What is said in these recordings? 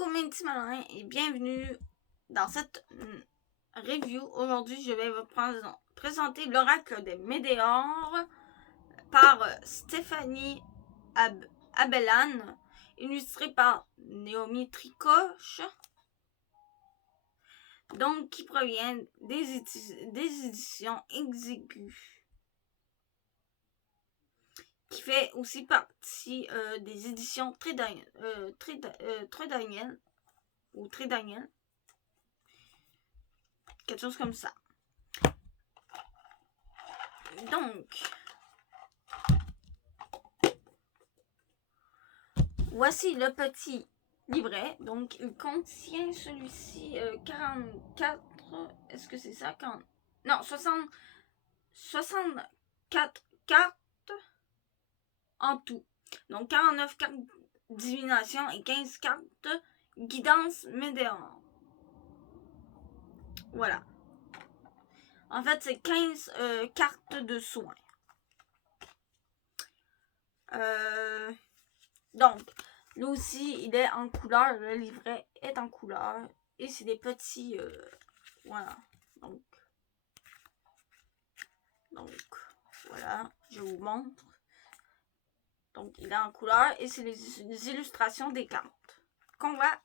Coucou mes petits malins et bienvenue dans cette review. Aujourd'hui, je vais vous présenter l'oracle des Médéors par Stéphanie Abellan, illustré par Naomi Tricoche, donc qui provient des éditions Exiguës, qui fait aussi partie des éditions Trédaniel ou Trédaniel, quelque chose comme ça. Donc, voici le petit livret. Donc, il contient celui-ci 44. Est-ce que c'est ça? Non, 64 cartes en tout. Donc, 49 cartes divination et 15 cartes guidance Médéor. Voilà. En fait, c'est 15 cartes de soins. Donc, là aussi, il est en couleur. Le livret est en couleur. Et c'est des petits... voilà. Donc, voilà. Je vous montre. Donc, il est en couleur. Et c'est les illustrations des cartes qu'on va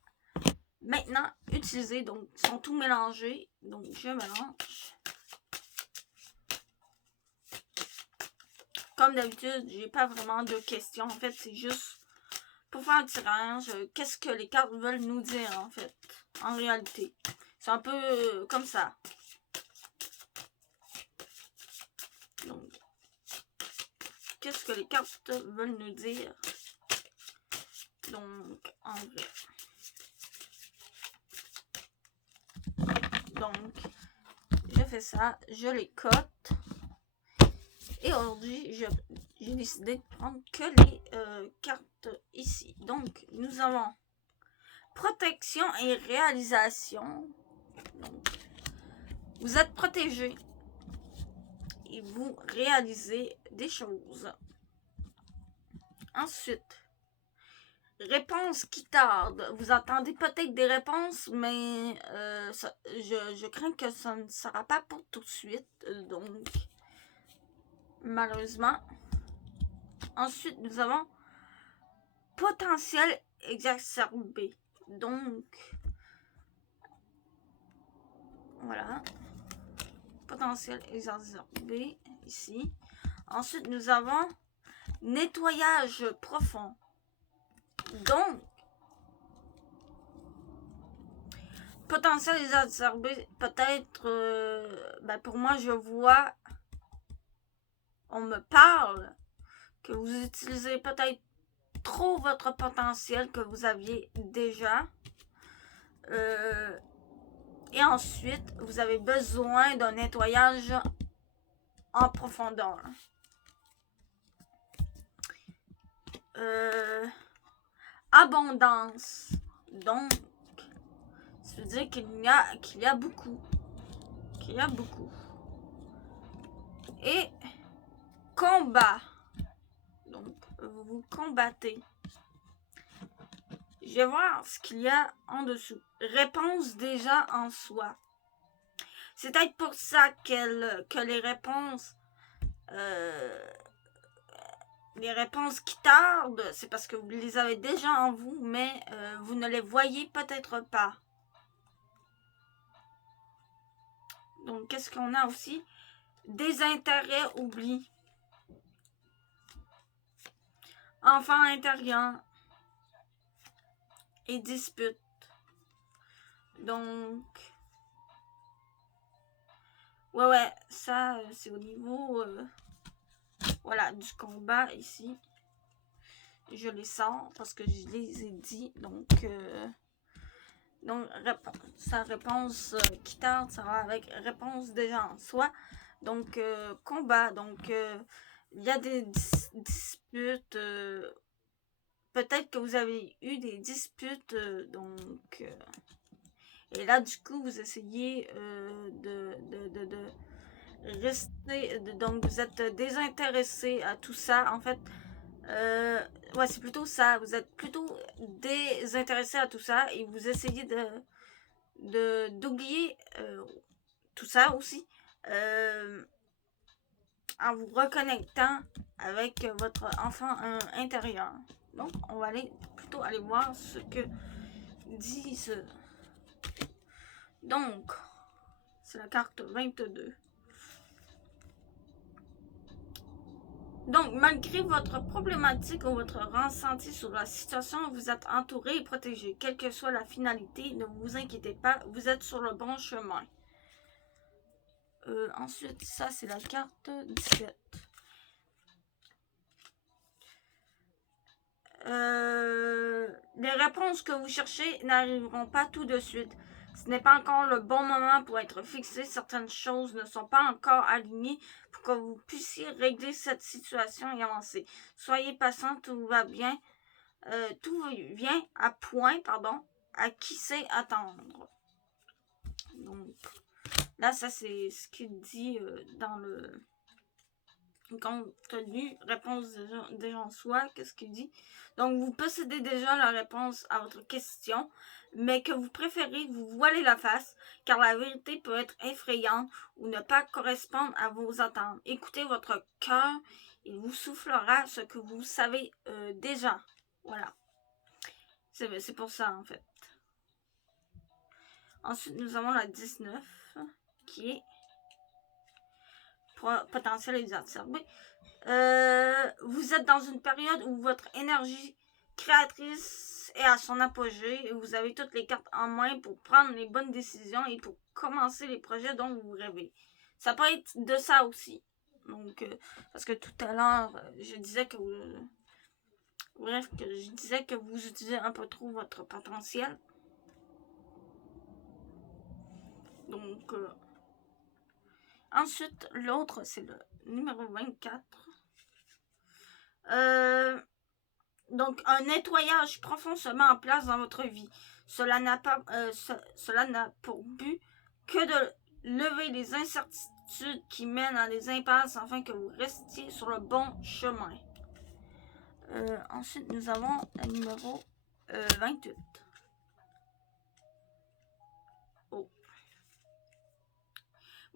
maintenant utiliser. Donc, ils sont tous mélangés. Donc, je mélange. Comme d'habitude, j'ai pas vraiment de questions. En fait, c'est juste pour faire un tirage. Qu'est-ce que les cartes veulent nous dire, en fait, en réalité. C'est un peu comme ça. Donc, qu'est-ce que les cartes veulent nous dire? Donc, en vrai. Donc, je fais ça, je les cote. Et aujourd'hui, j'ai décidé de prendre que les cartes ici. Donc, nous avons protection et réalisation. Donc, vous êtes protégé et vous réalisez des choses. Ensuite, réponse qui tarde. Vous attendez peut-être des réponses, mais je crains que ça ne sera pas pour tout de suite. Donc, malheureusement. Ensuite, nous avons potentiel exacerbé. Donc, voilà. Potentiel exacerbé ici. Ensuite, nous avons nettoyage profond. Donc, potentiel exacerbé, peut-être, pour moi, je vois, on me parle que vous utilisez peut-être trop votre potentiel que vous aviez déjà. Et ensuite, vous avez besoin d'un nettoyage en profondeur. Abondance. Donc, ça veut dire qu'il y a beaucoup. Et combat. Donc, vous combattez. Je vais voir ce qu'il y a en dessous. Réponse déjà en soi. C'est peut-être pour ça que les réponses qui tardent, c'est parce que vous les avez déjà en vous, mais vous ne les voyez peut-être pas. Donc, qu'est-ce qu'on a aussi? Désintérêt, oubli. Enfant intérieur. Et dispute. Donc, ouais, ça, c'est au niveau, voilà, du combat ici. Je les sors parce que je les ai dit. Donc sa réponse qui tarde, ça va avec réponse déjà en soi. Donc, combat. Donc, il y a des disputes. Peut-être que vous avez eu des disputes. Et là, du coup, vous essayez de rester. Donc, vous êtes désintéressé à tout ça. En fait, Ouais, c'est plutôt ça. Vous êtes plutôt désintéressé à tout ça et vous essayez d'oublier tout ça aussi en vous reconnectant avec votre enfant intérieur. Donc, on va plutôt aller voir ce que disent. Donc, c'est la carte 22. Donc, malgré votre problématique ou votre ressenti sur la situation, vous êtes entouré et protégé. Quelle que soit la finalité, ne vous inquiétez pas, vous êtes sur le bon chemin. Ensuite, ça, c'est la carte 17. Les réponses que vous cherchez n'arriveront pas tout de suite. Ce n'est pas encore le bon moment pour être fixé. Certaines choses ne sont pas encore alignées pour que vous puissiez régler cette situation et avancer. Soyez patient, tout va bien. Tout vient à point, à qui sait attendre. Donc, là, ça, c'est ce qu'il dit dans le contenu, réponse déjà en soi, qu'est-ce qu'il dit? Donc, vous possédez déjà la réponse à votre question, mais que vous préférez vous voiler la face, car la vérité peut être effrayante ou ne pas correspondre à vos attentes. Écoutez votre cœur, il vous soufflera ce que vous savez déjà. Voilà. C'est pour ça, en fait. Ensuite, nous avons la 19, qui est potentiel exacerbé. Vous êtes dans une période où votre énergie créatrice est à son apogée et vous avez toutes les cartes en main pour prendre les bonnes décisions et pour commencer les projets dont vous rêvez. Ça peut être de ça aussi. Donc, parce que tout à l'heure, je disais que vous utilisez un peu trop votre potentiel. Donc, ensuite, l'autre, c'est le numéro 24. Donc, un nettoyage profond se met en place dans votre vie. Cela n'a pour but que de lever les incertitudes qui mènent à des impasses afin que vous restiez sur le bon chemin. Ensuite, nous avons le numéro 28.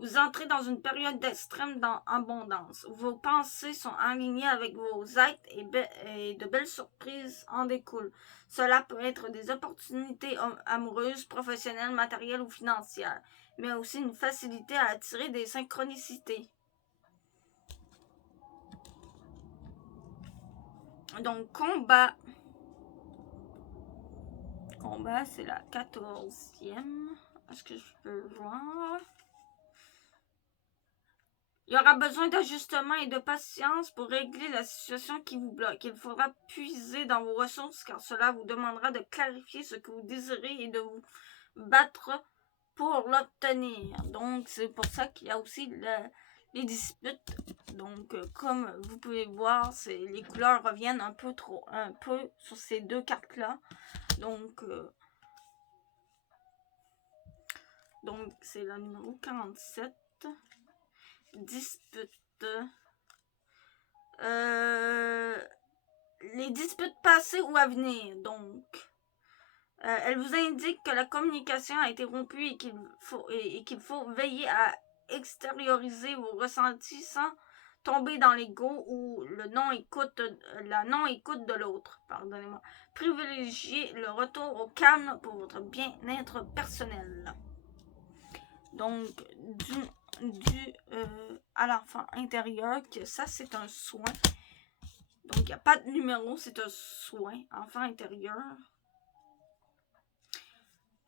Vous entrez dans une période d'extrême abondance. Vos pensées sont alignées avec vos actes et de belles surprises en découlent. Cela peut être des opportunités amoureuses, professionnelles, matérielles ou financières, mais aussi une facilité à attirer des synchronicités. Donc, combat. Combat, c'est la 14e. Est-ce que je peux voir? Il y aura besoin d'ajustement et de patience pour régler la situation qui vous bloque. Il faudra puiser dans vos ressources car cela vous demandera de clarifier ce que vous désirez et de vous battre pour l'obtenir. Donc, c'est pour ça qu'il y a aussi les disputes. Donc, comme vous pouvez voir, les couleurs reviennent un peu sur ces deux cartes-là. Donc, c'est la numéro 47. Disputes. Les disputes passées ou à venir. Donc, elle vous indique que la communication a été rompue et qu'il faut veiller à extérioriser vos ressentis sans tomber dans l'ego ou la non-écoute de l'autre. Pardonnez-moi. Privilégiez le retour au calme pour votre bien-être personnel. Donc, à l'enfant intérieur, que ça, c'est un soin. Donc, il n'y a pas de numéro, c'est un soin, enfant intérieur.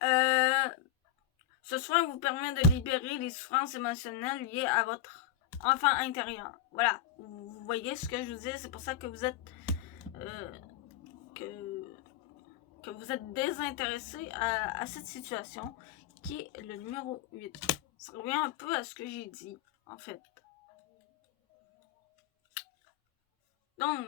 Ce soin vous permet de libérer les souffrances émotionnelles liées à votre enfant intérieur. Voilà, vous voyez ce que je vous dis, c'est pour ça que vous êtes que vous êtes désintéressé à cette situation, qui est le numéro 8. Ça revient un peu à ce que j'ai dit, en fait. Donc,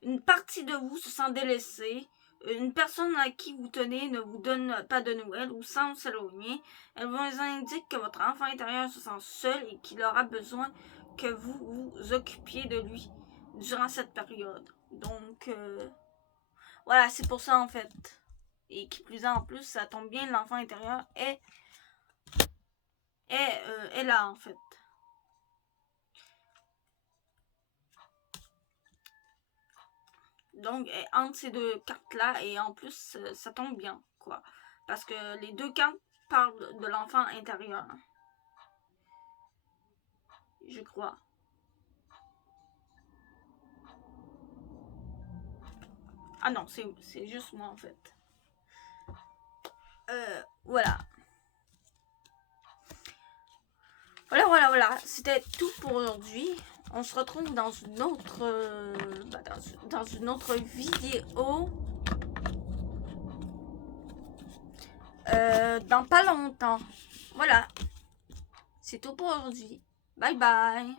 une partie de vous se sent délaissée. Une personne à qui vous tenez ne vous donne pas de nouvelles ou semble s'éloigner. Elle vous indique que votre enfant intérieur se sent seul et qu'il aura besoin que vous vous occupiez de lui. durant cette période. Donc, voilà, c'est pour ça en fait. Et qui plus est, en plus, ça tombe bien, l'enfant intérieur est là en fait. Donc, entre ces deux cartes-là, et en plus, ça tombe bien, quoi. Parce que les deux cartes parlent de l'enfant intérieur. Je crois. Ah non, c'est juste moi, en fait. Voilà. Voilà. C'était tout pour aujourd'hui. On se retrouve dans une autre, dans une autre vidéo. Dans pas longtemps. Voilà. C'est tout pour aujourd'hui. Bye bye.